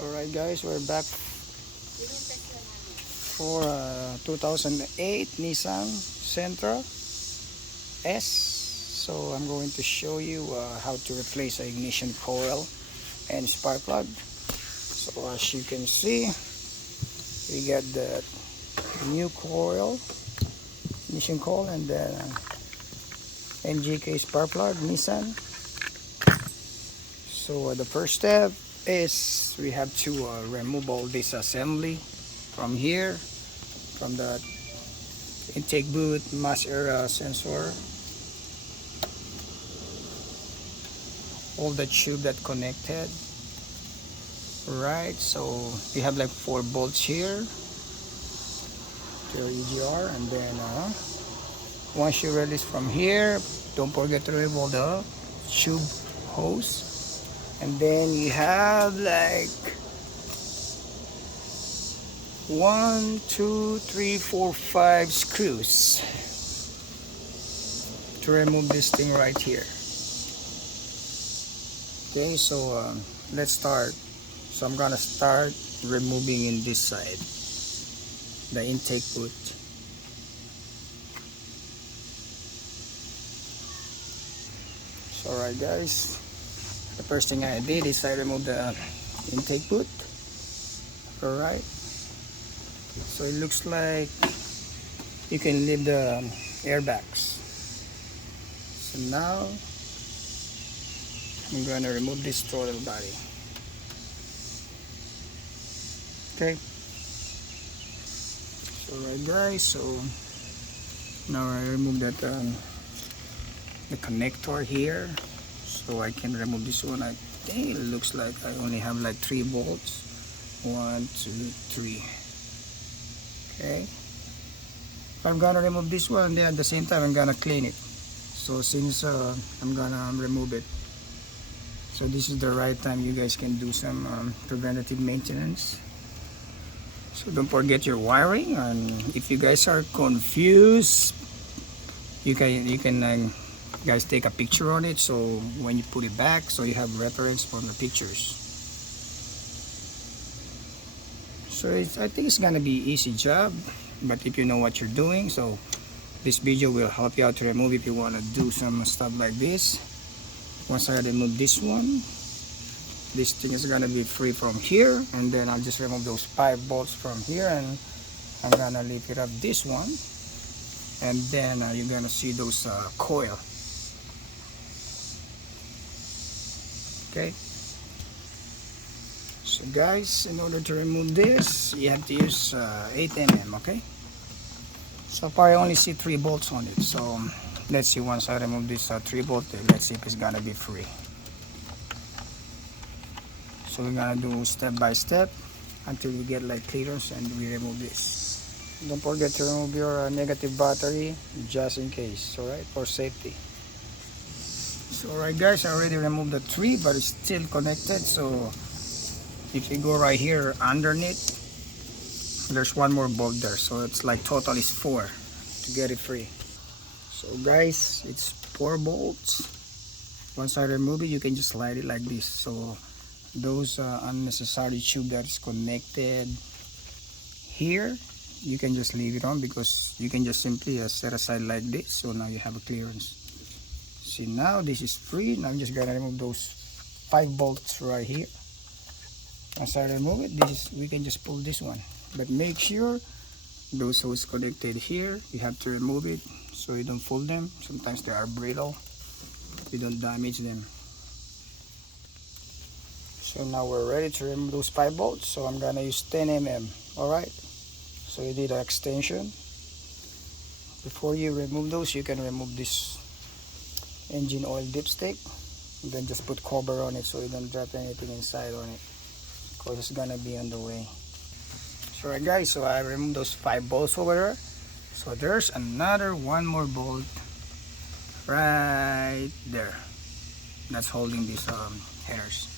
Alright guys, we're back for 2008 Nissan Sentra S. So I'm going to show you how to replace a ignition coil and spark plug. So as you can see, we got the new coil, ignition coil, and then NGK spark plug Nissan. So the first step is we have to remove all this assembly from here, from the intake boot, mass air sensor, all the tube that connected. Right, so we have like 4 bolts here to your EGR, and then once you release from here, don't forget to remove all the tube hose. And then you have like 1, 2, 3, 4, 5 screws to remove this thing right here. Okay, so let's start. So I'm gonna start removing in this side, the intake boot. So alright guys, the first thing I did is I removed the intake boot. Alright, so it looks like you can leave the airbags. So now I'm going to remove this throttle body. Okay, so alright guys, so now I remove that the connector here, so I can remove this one. I think it looks like I only have like 3 bolts. 1, 2, 3. Okay, I'm gonna remove this one, and then at the same time I'm gonna clean it. So since I'm gonna remove it, so this is the right time you guys can do some preventative maintenance. So don't forget your wiring, and if you guys are confused, you can guys take a picture on it, so when you put it back, so you have reference from the pictures. So I think it's gonna be easy job, but if you know what you're doing, so this video will help you out to remove if you want to do some stuff like this. Once I remove this one, this thing is gonna be free from here, and then I'll just remove those 5 bolts from here, and I'm gonna lift it up this one, and then you're gonna see those coil. Okay, so guys, in order to remove this, you have to use 8 mm. Okay, so far I only see 3 bolts on it, so let's see. Once I remove this 3 bolt, let's see if it's gonna be free. So we're gonna do step by step until we get like clearance, and we remove this. Don't forget to remove your negative battery just in case, alright, for safety. So alright guys, I already removed the 3, but it's still connected. So if you go right here underneath, there's 1 more bolt there, so it's like total is 4 to get it free. So guys, it's 4 bolts. Once I remove it, you can just slide it like this. So those unnecessary tube that is connected here, you can just leave it on, because you can just simply set aside like this. So now you have a clearance. See, now this is free. Now I'm just gonna remove those 5 bolts right here. Once I remove it, we can just pull this one, but make sure those hoses connected here, you have to remove it so you don't fold them. Sometimes they are brittle, you don't damage them. So now we're ready to remove those 5 bolts. So I'm gonna use 10 mm. Alright, so you did an extension. Before you remove those, you can remove this engine oil dipstick, and then just put cover on it so you don't drop anything inside on it, because it's gonna be on the way. So alright guys, so I removed those 5 bolts over there. So there's another 1 more bolt right there that's holding these headers.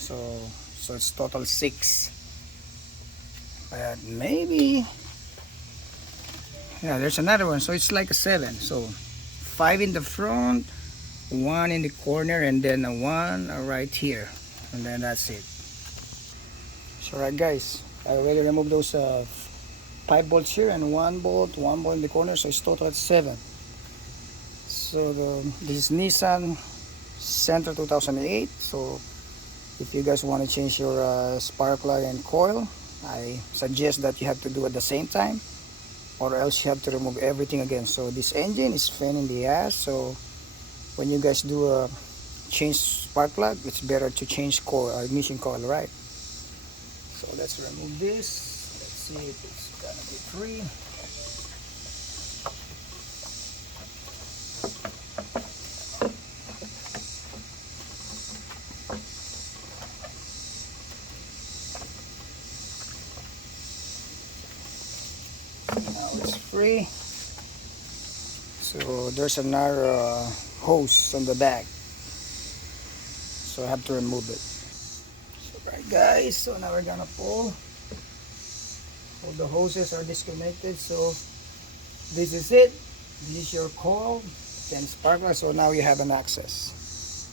So it's total 6, but maybe, yeah, there's another one, so it's like a 7. So 5 in the front, 1 in the corner, and then 1 right here, and then that's it. So right guys, I already removed those 5 bolts here and 1 bolt in the corner, so it's total at 7. So this is Nissan Sentra 2008. So if you guys want to change your spark plug and coil, I suggest that you have to do at the same time, or else you have to remove everything again. So this engine is pain in the ass, so when you guys do a change spark plug, it's better to change coil, ignition coil, right? So let's remove this. Let's see if it's gonna be free. Now it's free. So there's another hose on the back, so I have to remove it. So right guys, so now we're gonna pull. All the hoses are disconnected, so this is it. This is your coil and sparkler. So now you have an access.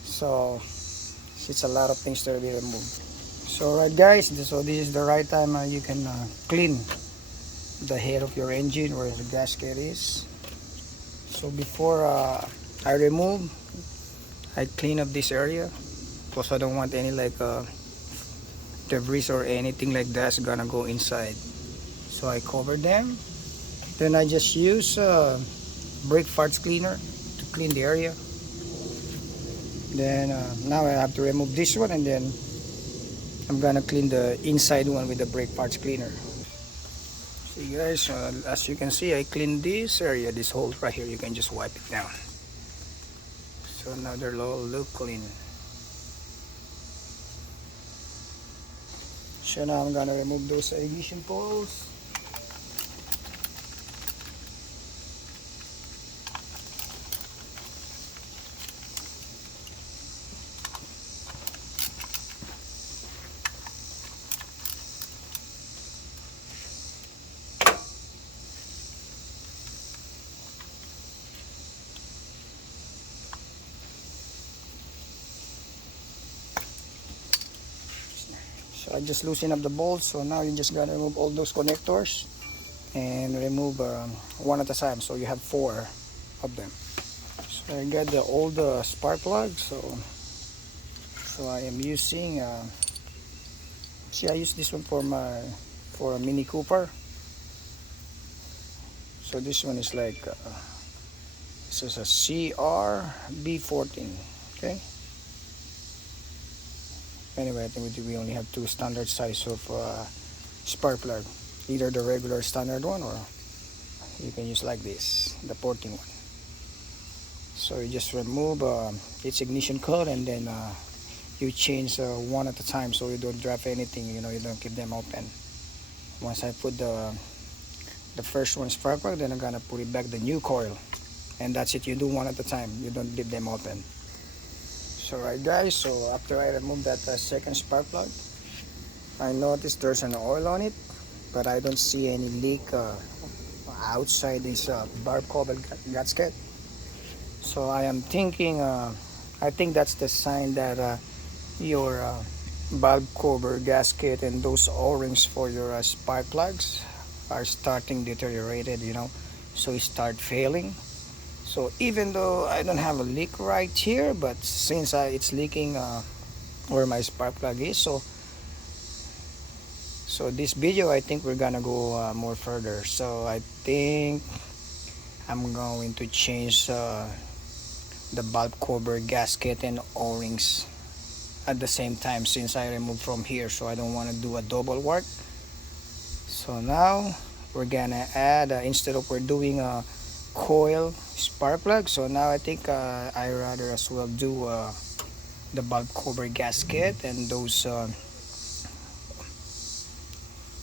So it's a lot of things to be removed. So right guys, so this is the right time you can clean the head of your engine where the gasket is. So before I remove, I clean up this area because I don't want any like debris or anything like that's gonna go inside. So I cover them. Then I just use brake parts cleaner to clean the area. Then now I have to remove this one, and then I'm gonna clean the inside one with the brake parts cleaner. See guys, as you can see, I cleaned this area, this hole right here. You can just wipe it down. So now they're all look clean. So now I'm gonna remove those ignition poles. So I just loosen up the bolts. So now you just gotta remove all those connectors and remove one at a time. So you have 4 of them. So I got the old spark plug. So I am using. See, I use this one for a Mini Cooper. So this one is like this is a CRB14. Okay. Anyway, I think we only have 2 standard size of spark plug, either the regular standard one, or you can use like this, the 14 one. So you just remove its ignition coil, and then you change one at a time, so you don't drop anything, you don't keep them open. Once I put the first one spark plug, then I'm gonna put it back the new coil, and that's it. You do one at a time, you don't leave them open. So right guys, so after I remove that second spark plug, I noticed there's an oil on it, but I don't see any leak outside this barb cover gasket. So I am thinking, I think that's the sign that your bulb cover gasket and those O-rings for your spark plugs are starting deteriorated, so it start failing. So even though I don't have a leak right here, but since it's leaking where my spark plug is, so this video, I think we're gonna go more further. So I think I'm going to change the bulb cover gasket and O-rings at the same time, since I removed from here, so I don't want to do a double work. So now we're gonna add instead of we're doing a coil spark plug, so now I think I rather as well do the bulb cover gasket and those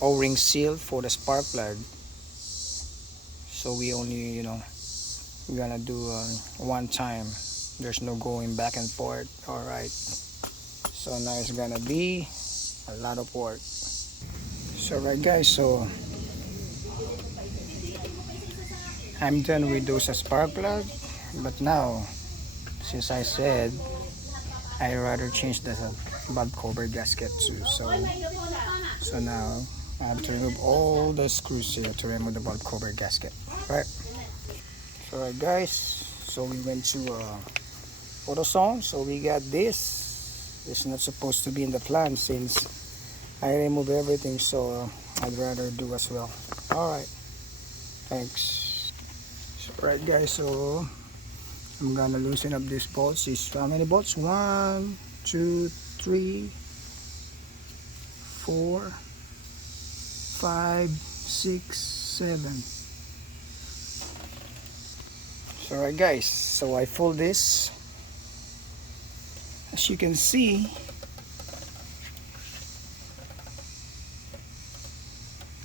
O-ring seal for the spark plug. So we only we're gonna do one time, there's no going back and forth. All right, so now it's gonna be a lot of work. So right guys, so I'm done with those spark plug, but now since I said I rather change the bulb cover gasket too, so So now I have to remove all the screws here to remove the valve cover gasket. Right. So alright guys, so we went to AutoZone. So we got this. It's not supposed to be in the plan since I remove everything, so I'd rather do as well. Alright, thanks. So, alright guys, so I'm gonna loosen up these bolts. Is how many bolts? 1, 2, 3, 4, 5, 6, 7. So alright guys, so I fold this. As you can see,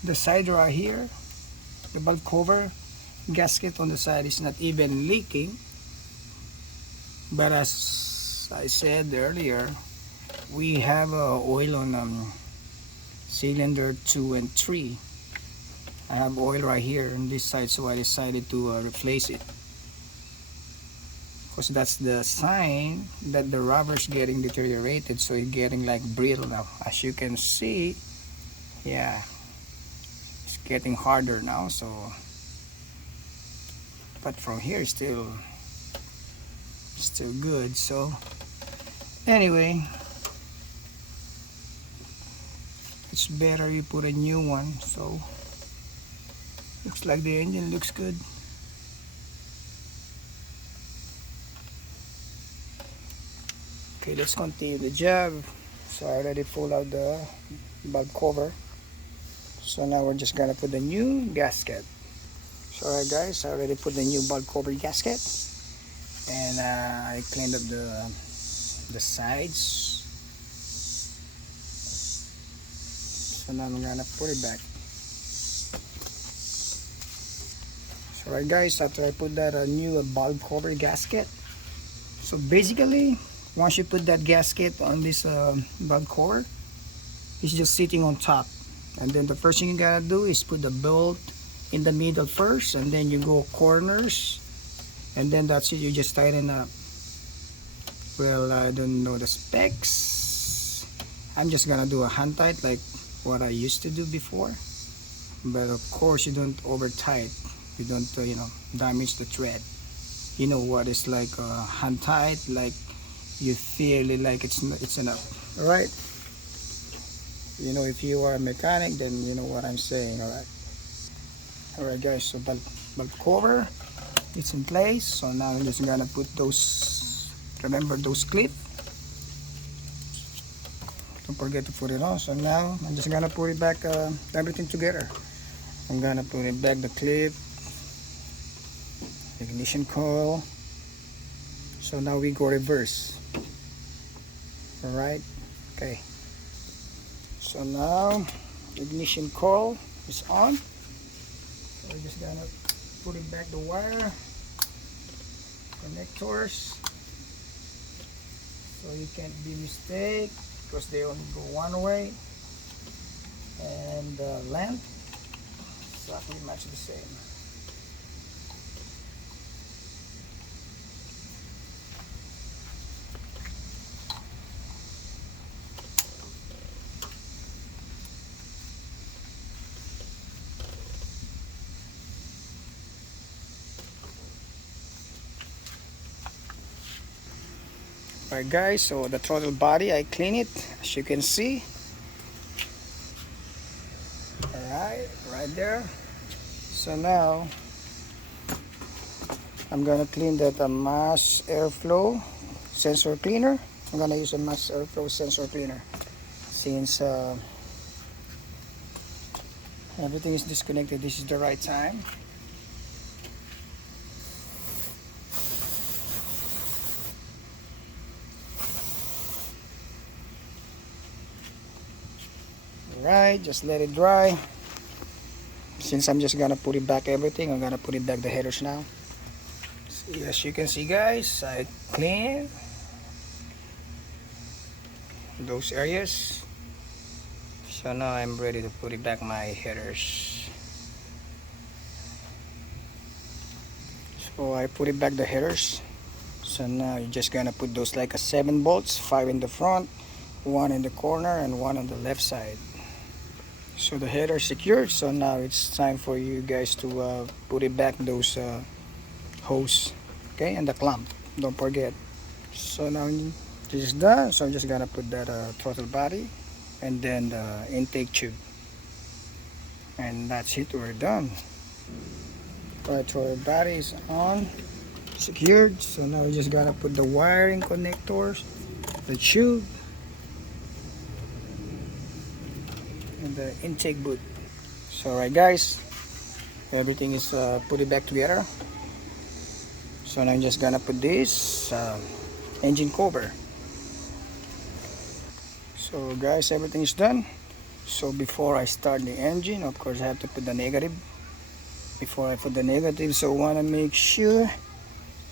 the side right here, the valve cover gasket on the side is not even leaking, but as I said earlier, we have oil on cylinder 2 and 3. I have oil right here on this side, so I decided to replace it, because that's the sign that the rubber is getting deteriorated, so it's getting like brittle now. As you can see, yeah, it's getting harder now. So but from here it's still good. So anyway, it's better you put a new one. So looks like the engine looks good. Okay, let's continue the job. So I already pulled out the valve cover, so now we're just gonna put the new gasket. So alright guys, I already put the new valve cover gasket, and I cleaned up the sides. So now I'm gonna put it back. So alright guys, after I put that new valve cover gasket, so basically once you put that gasket on this valve cover, it's just sitting on top, and then the first thing you gotta do is put the bolt in the middle first, and then you go corners, and then that's it, you just tighten up. Well, I don't know the specs. I'm just gonna do a hand tight like what I used to do before, but of course you don't over tight, you don't damage the thread. You know what it's like, hand tight, like you feel it like it's enough. All right, if you are a mechanic, then you know what I'm saying. All right guys, so valve cover, it's in place. So now I'm just gonna put those, remember those clips, don't forget to put it on. So now I'm just gonna put it back, everything together. I'm gonna put it back, the clip, ignition coil. So now we go reverse. All right, okay, so now ignition coil is on. So we're just gonna put it back, the wire connectors, so you can't be mistake, because they only go one way, and the length exactly match the same. Alright guys, so the throttle body, I clean it, as you can see. Alright, right there. So now I'm gonna clean that mass airflow sensor cleaner. I'm gonna use a mass airflow sensor cleaner since everything is disconnected. This is the right time. Alright, just let it dry. Since I'm just gonna put it back everything, I'm gonna put it back the headers now. See, as you can see guys, I clean those areas. So now I'm ready to put it back my headers. So I put it back the headers. So now you're just gonna put those like a 7 bolts, 5 in the front, 1 in the corner, and 1 on the left side. So the header secured. So now it's time for you guys to put it back those hose, okay, and the clamp. Don't forget. So now this is done. So I'm just gonna put that throttle body and then the intake tube, and that's it. We're done. Right, throttle body is on, secured. So now we're just gonna put the wiring connectors, the tube, and the intake boot. So alright guys, everything is put it back together. So now I'm just gonna put this engine cover. So guys, everything is done. So before I start the engine, of course I have to put the negative. Before I put the negative, so I want to make sure,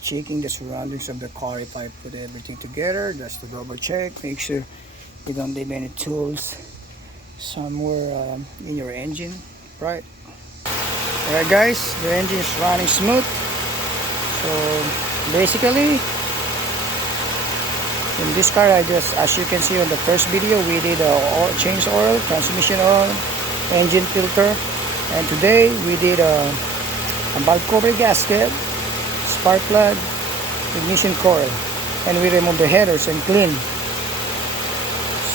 checking the surroundings of the car. If I put everything together, just to double check, make sure you don't leave any tools somewhere in your engine, right? Alright guys, the engine is running smooth. So basically in this car, I just, as you can see on the first video, we did change oil, transmission oil, engine filter, and today we did a valve cover gasket, spark plug, ignition coil, and we removed the headers and clean.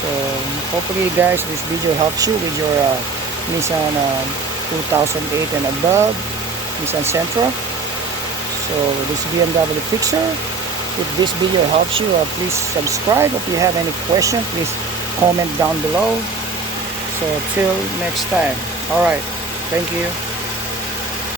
So hopefully guys, this video helps you with your Nissan 2008 and above, Nissan Sentra. So this BMW fixer. If this video helps you, please subscribe. If you have any question, please comment down below. So till next time. Alright, thank you.